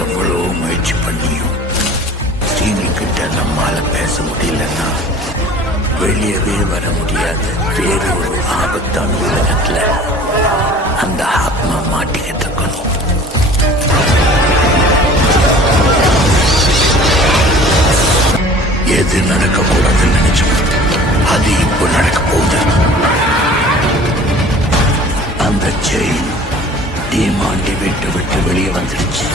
எவ்வளவு முயற்சி பண்ணியும் ஸ்ரீனிகிட்ட நம்மால பேச முடியலன்னா வெளியவே வர முடியாது. வேறு ஒரு ஆபத்தான உலகத்துல அந்த ஆத்மா மாட்டிக்கிட்டு இருக்கணும். எது நடக்கக்கூடாதுன்னு நினைச்சோம் அது இப்போ நடக்க போகுது. அந்த செயின் டீமாண்டி விட்டு வெளியே வந்துடுச்சு.